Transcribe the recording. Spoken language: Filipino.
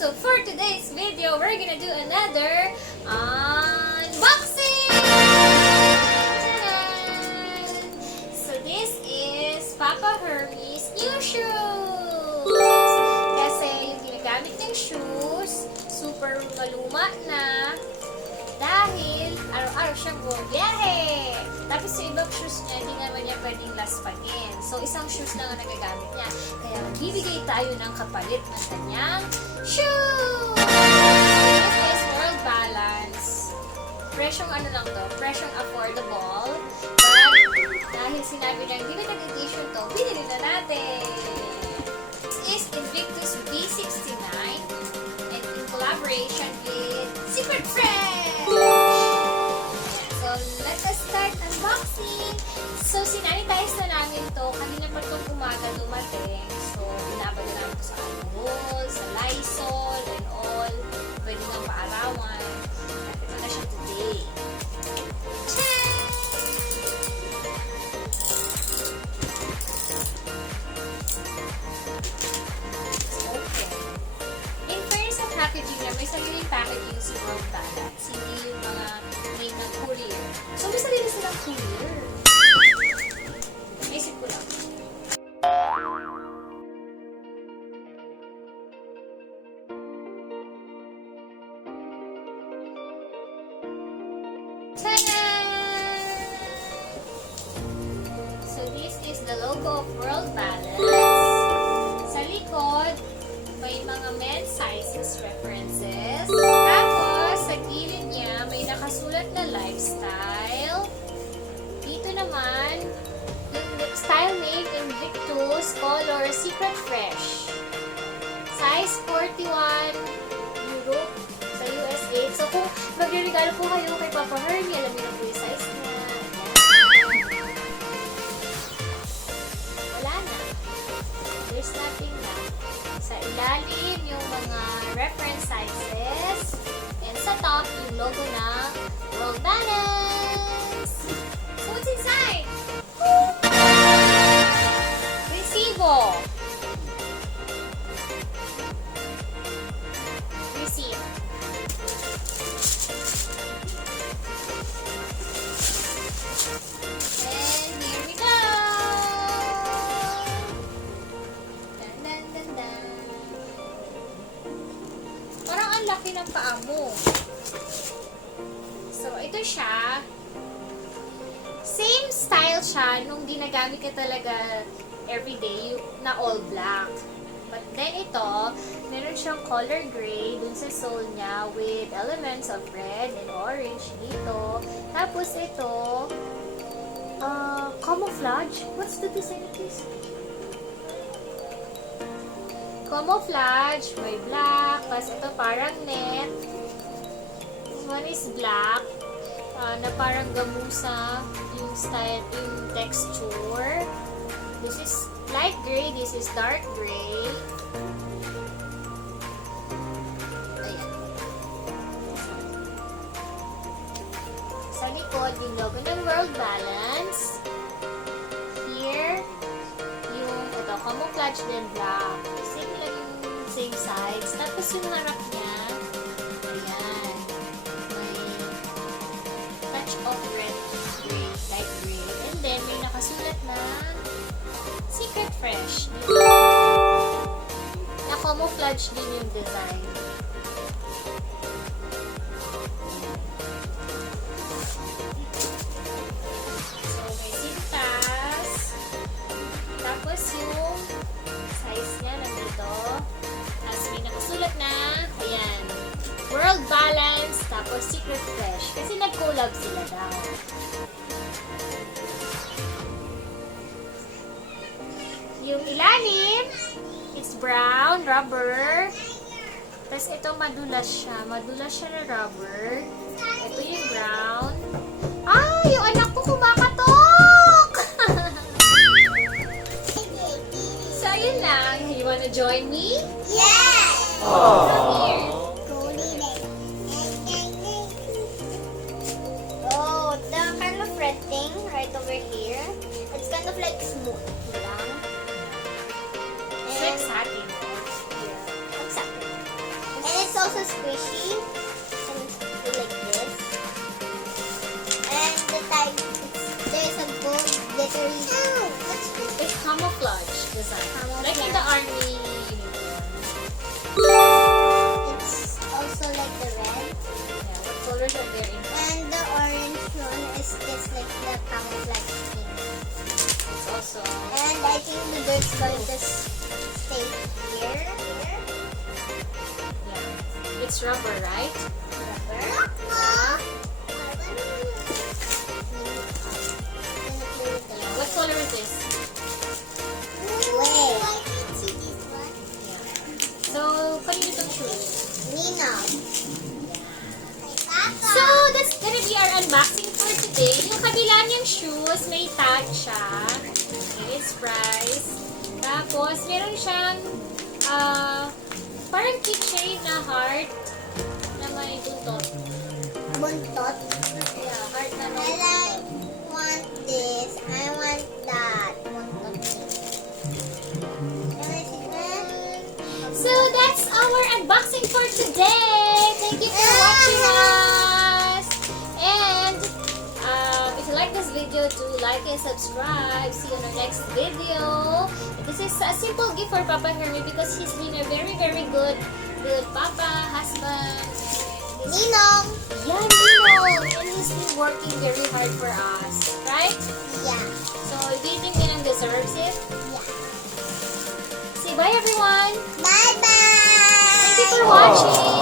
So for today's video, we're gonna do another unboxing! Ta-da! So this is Papa Hermes new shoes! Kasi yung ginagamit ng shoes, super maluma na dahil araw-araw siyang bumiyahe. Tapos yung ibang shoes niya, hindi naman niya pwedeng laspagin. So isang shoes lang ang nagagamit niya. Kaya magbibigay tayo ng kapalit ng kanyang shoes! This is World Balance. Presyong ano lang to, presyong affordable. But dahil sinabi ng limited edition to, binili na natin. This is Invictus v69 and in collaboration with Secret Friends. So let us start unboxing. So sinanitize na namin to. Kanina pa itong umaga dumating. So binabad na namin sa alcohol, sa Lysol, and all. Pwede nga paarawan. At ito na siya today. Packaging na, may sariling packaging si World Balance. Hindi yung mga name ng courier. So, may sarili silang courier. Isip ko lang. Ta-da! So, this is the logo of World Balance. Sa likod, may mga men's sizes references. Tapos, sa gilid niya, may nakasulat na lifestyle. Dito naman, yung style name Invictus, color Secret Fresh. Size 41, Europe, sa USA. So, kung magre-regalo po kayo kay Papa Hermie, alam niyo na po yung size niya. Wala na. There's nothing na. Sa ilalim, yung mga reference sizes. And sa top, yung logo ng World Balance. So, what's inside? Resibo. Receipt. And here we go! Dun, dun, dun, dun. Parang ang laki ng paa mo. So, ito siya. Same style siya nung ginagamit ka talaga everyday na all black. But then ito, meron siyang color gray dun sa sole niya with elements of red and orange dito. Tapos ito, camouflage. What's the design of this? Camouflage, may black, tapos ito parang net. This one is black, na parang gamusa yung style, yung texture. This is light gray, this is dark gray. Ayan. Sa likod, yung logo ng World Balance. Here, yung ito, camouflage din black. Same sides. Tapos yung harap niya, ayan, may touch of red, gray, light gray. And then, may nakasulat na Secret Fresh. Na-camouflage din yung design. So, may sintas. Tapos yung size niya nandito. Tapos may nakasulat na, ayan, World Balance, tapos Secret Fresh. Kasi nag-collab sila daw. Yung ilalim, it's brown, rubber. Tapos ito madulas siya. Madulas siya na rubber. Ito yung brown. Ah, yung anak ko kumakatok! of like smooth lang. So exciting. Yeah, exactly. And it's also squishy. And it's like this. And the type, there's a gold glittery. What's this? It's camouflage design. Like in the army uniform. It's also like the red. Yeah, what colors are there in? And the orange one is just like the camouflage thing. It's also... And I think the dirt's going to stay here. Yeah. It's rubber, right? What color is this? Wait. So, kanino itong shoes? Nino. So, that's gonna be our unboxing for today. Yung kabila niyang shoes, may tag siya. Okay, it's price. Tapos, meron siyang parang keychain na heart na may buntot. Buntot. Yeah, heart na may And I buntot. want this. I want that. Buntot thing. Can I see that? So, that's our unboxing for today. Thank you for watching us. And if you like this video, do like and subscribe. See you on the next video. This is a simple gift for Papa Hermie because he's been a very, very good papa, husband. And Ninong. yeah, Nino. And he's been working very hard for us. Right? Yeah. So, do you think Ninong deserves it? Yeah. Say bye, everyone. Bye-bye. Thank you for watching.